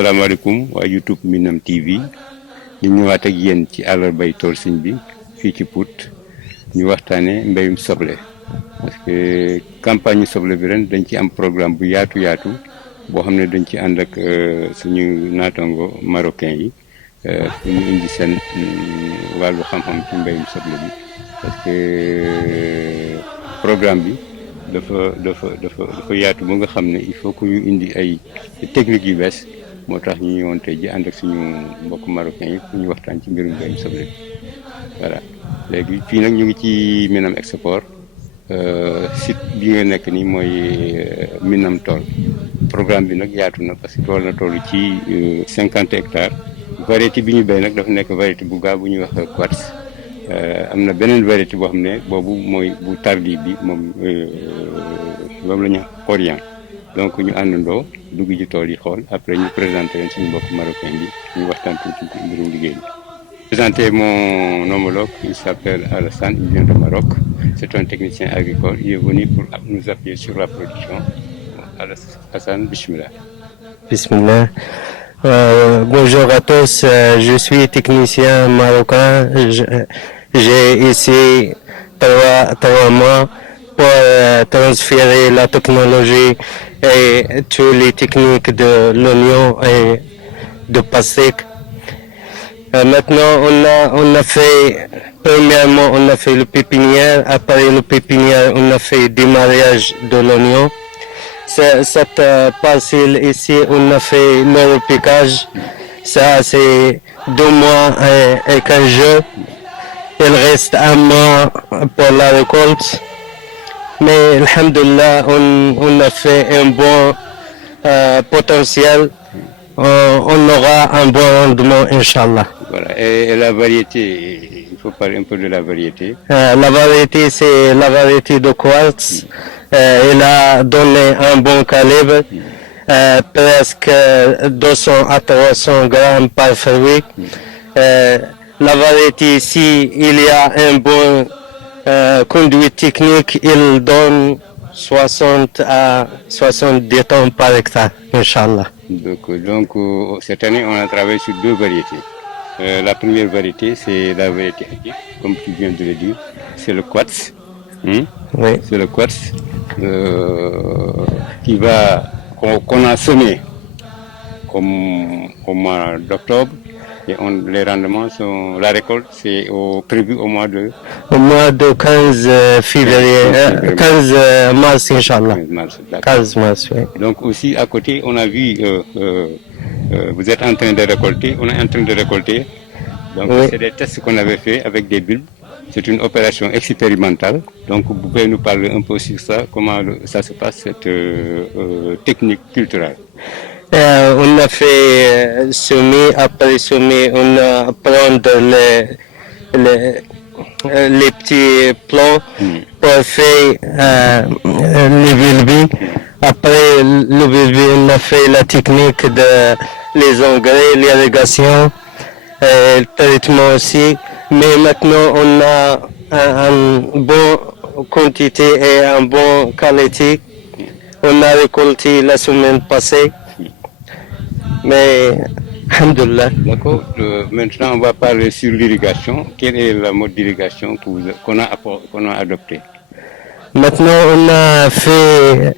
asalaamaaleykum waa YouTube Minam TV ñu ñëwaat ak yéen ci àllarbay tool sëñ bi fii ci Pout ñu waxtaanee mbéyum soble parce que campagne soble bi ren dañ ci am programme bu yaatu boo xam ne dañ ci ànd ak suñu naatango marocain yi ñu indi seen wàllu xam-xam ci mbéyum soble bi parce que programme bi dafa yaatu ba nga xam ne il faut que ñu indi ay techniques yu bees moo tax ñu ñëwoon tey ji ànd ak suñu mbokk marocain yi pour ñu waxtaan ci mbirum mbéyum soble bi voilà léegi fii nag ñu ngi ci Minam Export site bi nga nekk nii mooy Minam tool programme bi nag yaatu na parce que tool na toll ci 50 hectares variété bi ñu béy nag dafa nekk variété bu gaaw bu ñuy wax quartz am na beneen variété boo xam ne boobu mooy bu tardi bi moom la ñu orient donc ñu àndandoo dugg ci tool yi xool après ñu présenté leen suñu mbokk marocain bi ñu waxtaan tuuti ci mbirum liggéey bi. Présenter mon homologue, il s'appelle Alassane, il vient de Maroc. C'est un technicien agricole, il est venu pour nous appuyer sur la production. Alassane, bismillah. Bismillah. Bonjour à tous, je suis technicien marocain. J'ai ici trois mois pour transférer la technologie et toutes les techniques de l'oignon et de pastique. Maintenant, on a fait, premièrement, on a fait le pépinière. Après le pépinière, on a fait démarrage de l'oignon. Cette parcelle ici, on a fait le repiquage. Ça, c'est 2 mois et 15 jours. Il reste 1 mois pour la récolte. Mais, alhamdoulilah, on a fait un bon potentiel. On aura un bon rendement, Inch'Allah. Voilà. Et la variété, il faut parler un peu de la variété. La variété, c'est la variété de quartz. Il a donné un bon calibre, presque 200 à 300 grammes par fruit. La variété ici, il y a un bon conduite technique, il donne 60 à 70 tonnes par hectare, Inch'Allah. Donc, cette année, on a travaillé sur 2 variétés. La première variété, c'est la variété active, comme tu viens de le dire, c'est le quartz. Oui. C'est le quartz qu'on a semé comme au mois d'octobre. Et les rendements sont, la récolte, c'est prévu au mois de 15 février, 15 mars, Inch'Allah. 15 mars, oui. Donc aussi, à côté, on a vu, vous êtes en train de récolter, on est en train de récolter. Donc, oui. C'est des tests qu'on avait fait avec des bulbes. C'est une opération expérimentale. Donc, vous pouvez nous parler un peu sur ça, comment ça se passe, cette technique culturelle. On a fait semer, après semer, on a prendre les petits plants pour faire les bulbes. Après le bulbe, on a fait la technique de les engrais, l'irrigation, le traitement aussi. Mais maintenant, on a une bonne quantité et une bonne qualité. On a récolté la semaine passée. Mais, alhamdoulilah. D'accord. Maintenant, on va parler sur l'irrigation. Quel est le mode d'irrigation qu'on a adopté? Maintenant, on a fait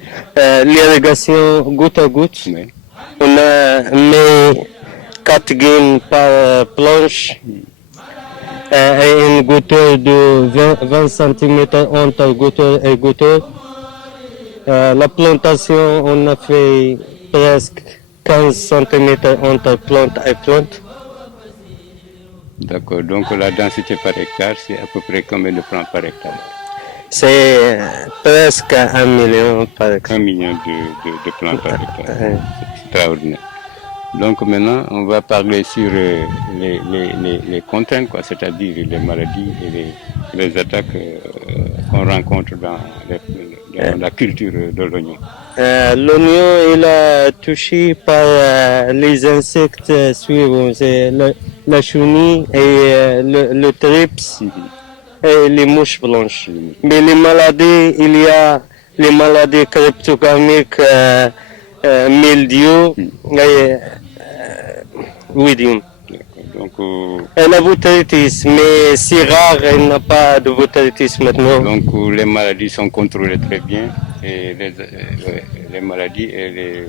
l'irrigation goutte à goutte. Oui. On a mis 4 graines par planche et une goutte de 20 cm entre goutte et goutte. La plantation, on a fait presque 15 cm entre plante et plante. D'accord. Donc la densité par hectare, c'est à peu près combien de plants par hectare? C'est presque 1 million par hectare. 1 million de plants par hectare. C'est extraordinaire. Donc maintenant, on va parler sur les contraintes, quoi, c'est-à-dire les maladies et les attaques qu'on rencontre dans la culture de l'oignon. L'oignon, il est touché par les insectes suivants, c'est la chenille et le thrips et les mouches blanches. Mais les maladies, il y a les maladies cryptogamiques, mildiou, Widium. Donc, Elle a botrytis, mais si rare, elle n'a pas de botrytis maintenant. donc les maladies sont contrôlées très bien, et les maladies et les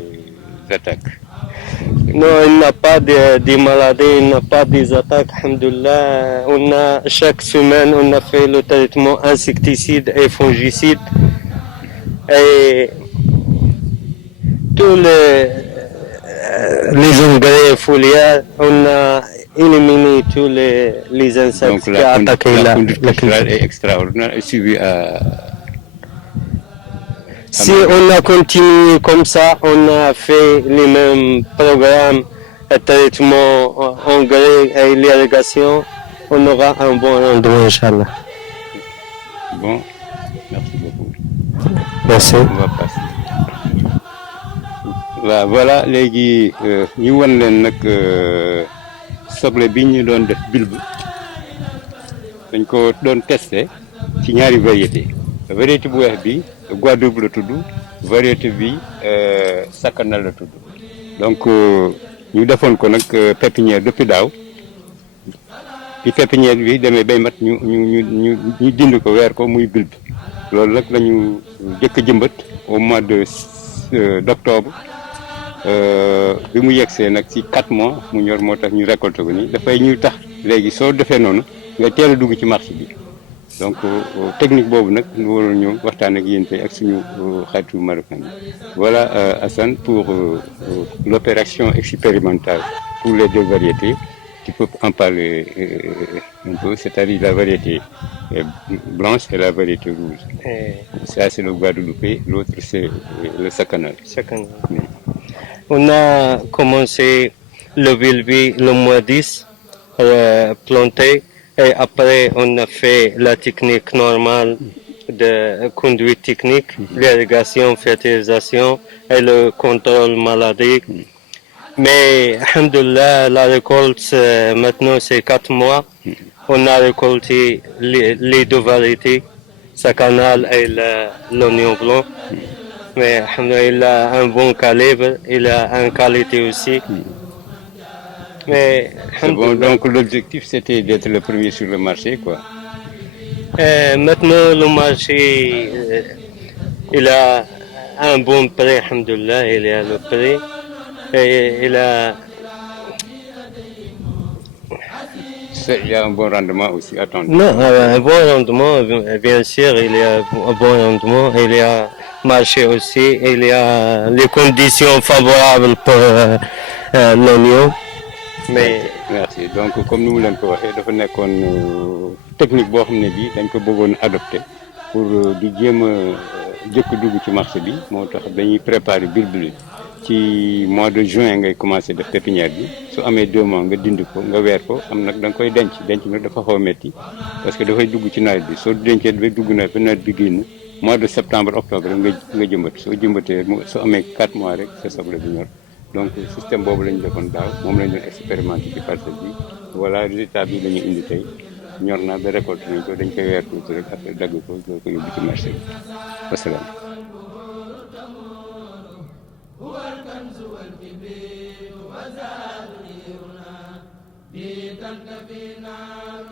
attaques. Non, il n'a pas de maladies, il n'a pas des attaques, alhamdoulilah. Chaque semaine, on a fait le traitement insecticide et fongicide. Et tous les engrais foliaires, on a éliminé tous les insectes Donc qui ont attaqué la la conduite culture. culturelle est extraordinaire et suivie à... Si on a continué comme ça, on a fait les mêmes programmes, traitement, engrais et l'irrigation, on aura un bon rendement, Inch'Allah. Bon, merci beaucoup. Merci. On va passer. waaw voilà léegi ñu wan leen nag soble bi ñu doon def bilb dañ ko doon testé ci ñaari variété bu weex bi Guadeloupe la tudd, variété bi Sakanal la tudd. Donc ñu defoon ko nag pépinière depuis daaw ci pépinière bi demee bay mat ñu dind ko weer ko muy bilb loolu nag lañu jëkk a jëmbat au mois d'octobre. Bi mu yegsee nag ci 4 mois mu ñor moo tax ñu récolté ko nii dafay ñuy tax léegi soo defee noonu nga teel a dugg ci marché bi donc technique boobu nag ñu waroon ñëw waxtaan ak yéen tey ak suñu xaritu marocain bi. Voilà Hassan pour l'opération expérimentale pour les 2 variétés. Tu peux en parler un peu, c'est-à-dire la variété blanche et la variété rouge. Ça c'est le Guadeloupé, l'autre c'est le Sakanal. On a commencé le bilbi le mois 10, planté, et après on a fait la technique normale de conduite technique, l'irrigation, fertilisation et le contrôle maladie. Mais, alhamdoulilah, la récolte, maintenant c'est 4 mois. On a récolté les 2 variétés, Sakanal et l'oignon blanc. Mais alhamdoulilah, il a un bon calibre, il a une qualité aussi. Mais bon, donc l'objectif c'était d'être le premier sur le marché, quoi. Maintenant le marché, il a un bon prix, alhamdoulilah, il a le prix. Et il y a un bon rendement aussi attendu. Non, un bon rendement, bien sûr, il y a un bon rendement, il y a marché aussi, il y a les conditions favorables pour l'oignon. Mais merci. Donc comme nous l'avons ko waxee dafa nekkoon technique boo xam ne bii dañ ko bëggoon adopté pour di jéem a jëkk dugg ci marché bi moo tax dañuy préparer bilb ci mois de juin ngay commencé def pépinière bi su amee 2 mois nga dind ko nga weer ko am nag da nga koy denc nag dafa xaw a metti parce que dafay dugg ci nawet bi soo dencee dafay dugg nawet ba nawet bi génn mois de septembre octobre nga jëmbat soo jëmbatee soo amee 4 mois rek sa soble bi ñor. Donc système boobu la ñu defoon daaw moom la ñu doon expérimenté ci parcelle bi voilà résultat bi la ñu indi tey ñor naa ba récolté nañ ko dañ koy weer tuuti rek après dagg ko doo ko yóbbu ci marché bi wasalaam. هو الكنز والكبريت وزاد نيرنا بيتا كفي نار